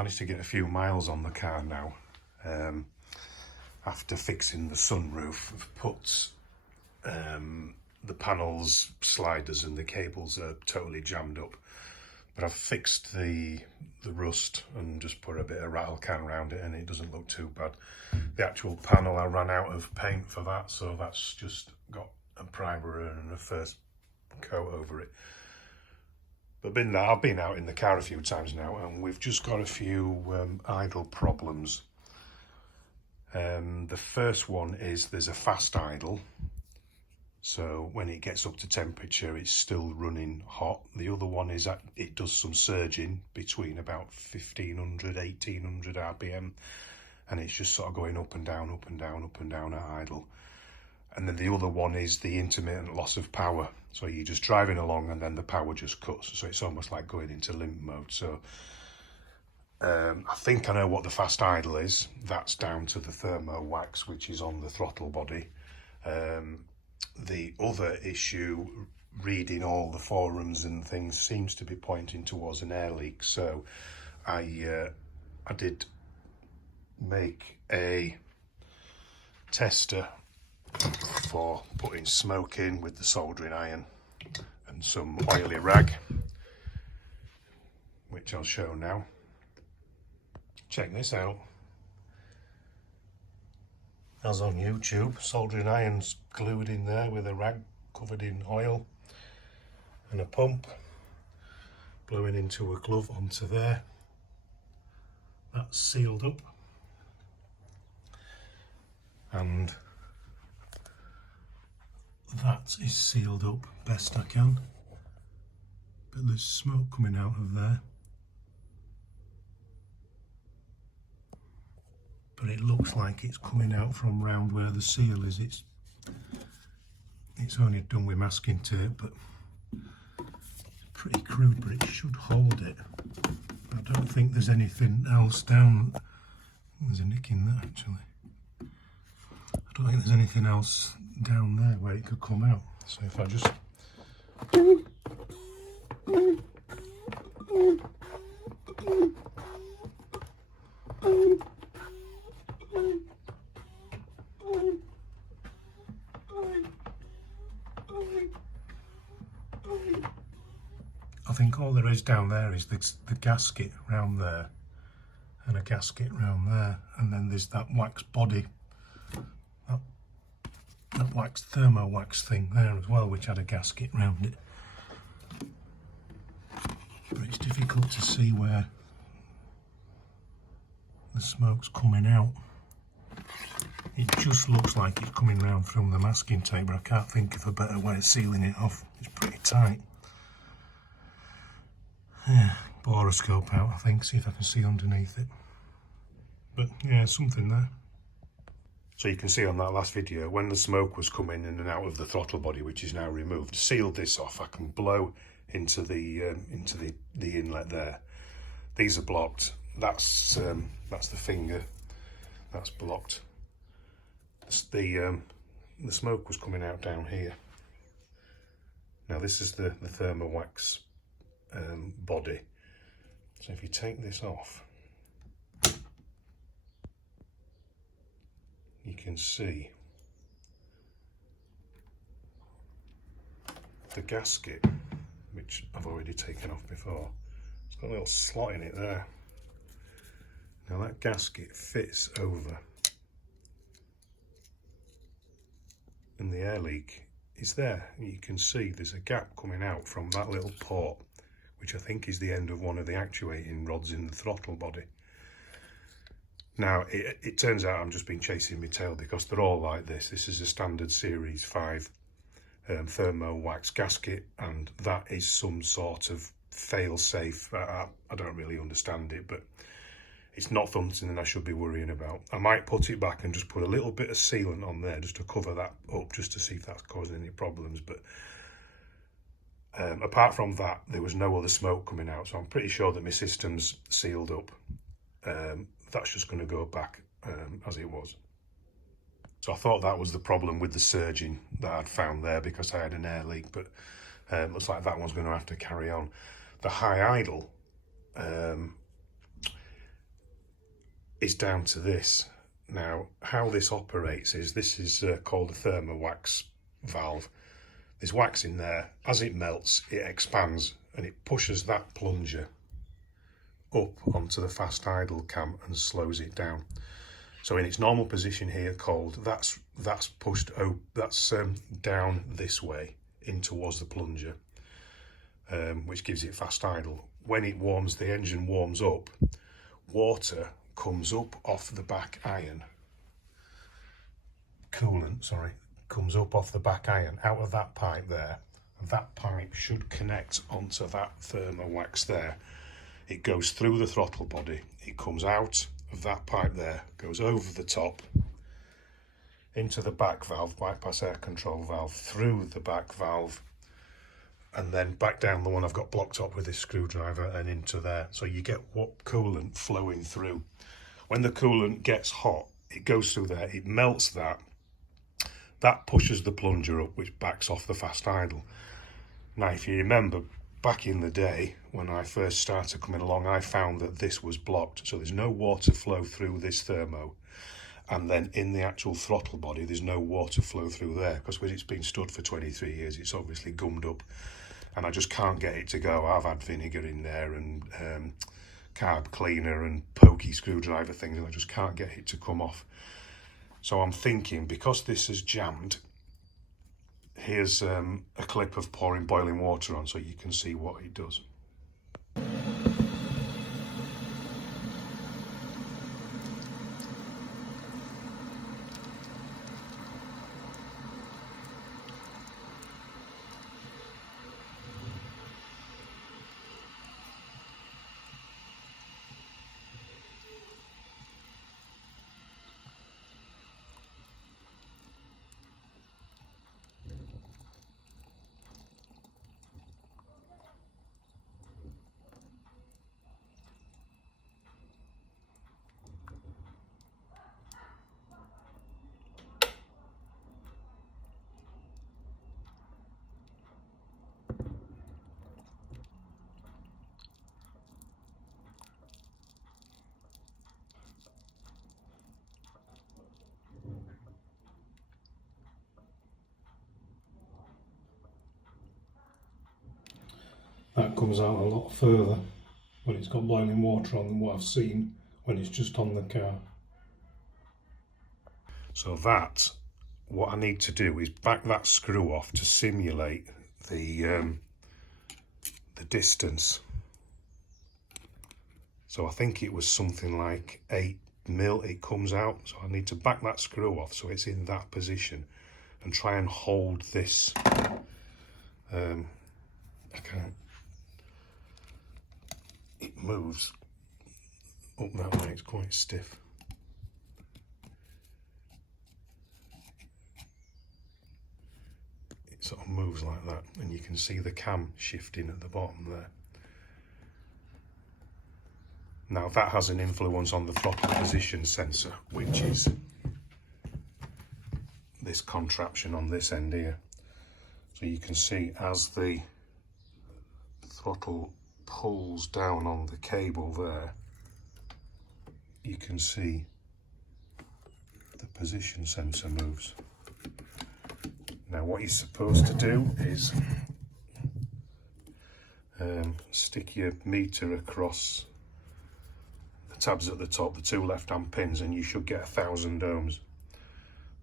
managed to get a few miles on the car now. After fixing the sunroof, I've put the panels, sliders and the cables are totally jammed up. But I've fixed the rust and just put a bit of rattle can around it and it doesn't look too bad. The actual panel, I ran out of paint for that, so that's just got a primer and a first coat over it. But I've been out in the car a few times now and we've just got a few idle problems. The first one is there's a fast idle. So when it gets up to temperature, it's still running hot. The other one is that it does some surging between about 1500, 1800 RPM. And it's just sort of going up and down, up and down, up and down at idle. And then the other one is the intermittent loss of power. So you're just driving along and then the power just cuts. So it's almost like going into limp mode. So I think I know what the fast idle is. That's down to the Thermowax, which is on the throttle body. The other issue, reading all the forums and things, seems to be pointing towards an air leak. So I did make a tester for putting smoke in with the soldering iron and some oily rag, which I'll show now. Check this out. As on YouTube, soldering iron's glued in there with a rag covered in oil and a pump blowing into a glove onto there. That's sealed up, and that is sealed up best I can, but there's smoke coming out of there. But it looks like it's coming out from round where the seal is. It's only done with masking tape, but it's pretty crude, but it should hold it. I don't think there's anything else down. There's a nick in there actually. I don't think there's anything else down there where it could come out. So if I just I think all there is down there is the gasket round there and a gasket round there, and then there's that wax body, that wax Thermowax thing there as well, which had a gasket round it. But it's difficult to see where the smoke's coming out. It just looks like it's coming round from the masking tape, but I can't think of a better way of sealing it off. It's pretty tight. Yeah, boroscope out, I think, see if I can see underneath it. But yeah, something there. So you can see on that last video, when the smoke was coming in and out of the throttle body, which is now removed, sealed this off, I can blow into the inlet there. These are blocked. That's the finger. That's blocked. The smoke was coming out down here. Now this is the Thermowax body. So if you take this off, you can see the gasket, which I've already taken off before. It's got a little slot in it there. Now that gasket fits over, and the air leak is there. You can see there's a gap coming out from that little port, which I think is the end of one of the actuating rods in the throttle body. Now, it turns out I'm just been chasing my tail because they're all like this. This is a standard Series 5 Thermowax gasket, and that is some sort of fail-safe. I don't really understand it, but it's not something that I should be worrying about. I might put it back and just put a little bit of sealant on there just to cover that up, just to see if that's causing any problems. But apart from that, there was no other smoke coming out, so I'm pretty sure that my system's sealed up. That's just going to go back as it was. So I thought that was the problem with the surging that I'd found there, because I had an air leak, but looks like that one's going to have to carry on. The high idle, is down to this. Now, how this operates is, this is called a Thermowax valve. There's wax in there. As it melts, it expands and it pushes that plunger up onto the fast idle cam and slows it down. So in its normal position here, cold, that's pushed down this way in towards the plunger, which gives it fast idle. When it warms, the engine warms up, water comes up off the back iron. Coolant, sorry, comes up off the back iron out of that pipe there. And that pipe should connect onto that Thermowax there. It goes through the throttle body, it comes out of that pipe there, goes over the top, into the back valve, bypass air control valve, through the back valve, and then back down the one I've got blocked up with this screwdriver and into there. So you get what coolant flowing through. When the coolant gets hot, it goes through there, it melts that pushes the plunger up, which backs off the fast idle. Now, if you remember, back in the day, when I first started coming along, I found that this was blocked. So there's no water flow through this thermo. And then in the actual throttle body, there's no water flow through there, because when it's been stood for 23 years, it's obviously gummed up. And I just can't get it to go. I've had vinegar in there and carb cleaner and pokey screwdriver things, and I just can't get it to come off. So I'm thinking, because this is jammed, here's a clip of pouring boiling water on so you can see what it does. That comes out a lot further when it's got boiling water on than what I've seen when it's just on the car. So that, what I need to do is back that screw off to simulate the distance. So I think it was something like 8mm it comes out. So I need to back that screw off so it's in that position and try and hold this. I can't. It moves up that way, it's quite stiff. It sort of moves like that, and you can see the cam shifting at the bottom there. Now that has an influence on the throttle position sensor, which is this contraption on this end here. So you can see as the throttle pulls down on the cable there, you can see the position sensor moves. Now what you're supposed to do is stick your meter across the tabs at the top, the two left-hand pins, and you should get 1000 ohms.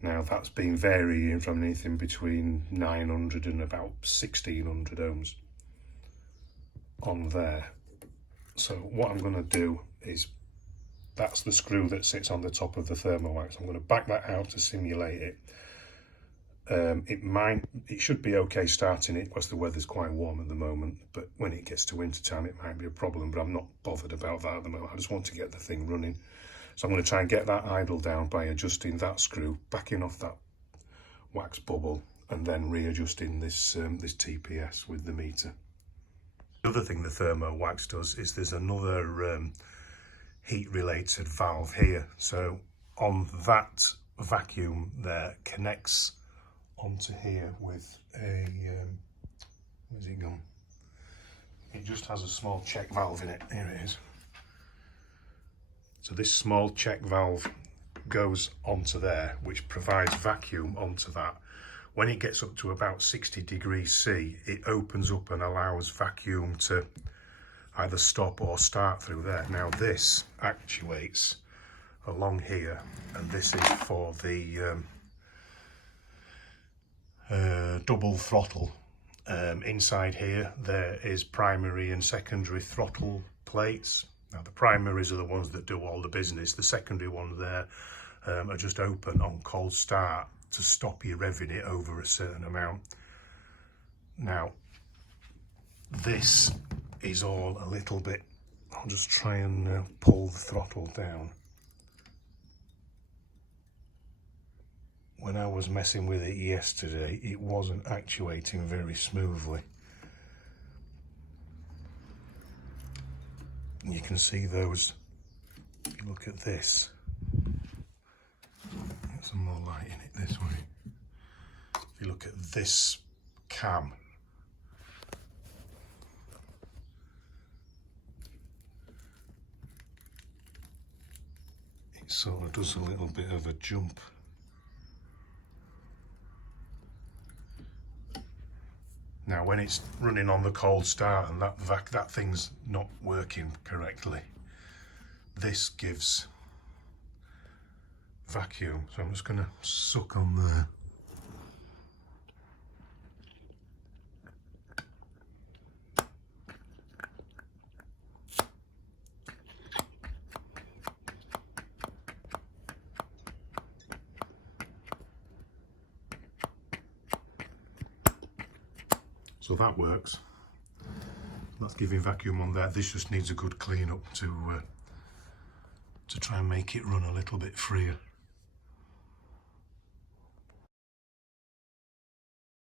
Now that's been varying from anything between 900 and about 1600 ohms on there. So what I'm going to do is, that's the screw that sits on the top of the Thermowax. I'm going to back that out to simulate it. It should be okay starting it because the weather's quite warm at the moment, but when it gets to winter time it might be a problem, but I'm not bothered about that at the moment. I just want to get the thing running. So I'm going to try and get that idle down by adjusting that screw, backing off that wax bubble, and then readjusting this TPS with the meter. The other thing the Thermowax does is there's another heat related valve here. So on that vacuum there connects onto here with a, where's it gone? It just has a small check valve in it, here it is. So this small check valve goes onto there, which provides vacuum onto that. When it gets up to about 60 degrees C, it opens up and allows vacuum to either stop or start through there. Now this actuates along here, and this is for the double throttle. Inside here there is primary and secondary throttle plates. Now the primaries are the ones that do all the business. The secondary ones there are just open on cold start to stop you revving it over a certain amount. Now this is all a little bit, I'll just try and pull the throttle down. When I was messing with it yesterday, it wasn't actuating very smoothly. You can see those, if you look at this, get some more light in it this way. If you look at this cam, it sort of does a little bit of a jump. Now when it's running on the cold start and that thing's not working correctly, this gives vacuum. So I'm just going to suck on there. So that works. That's giving vacuum on there. This just needs a good clean up to try and make it run a little bit freer.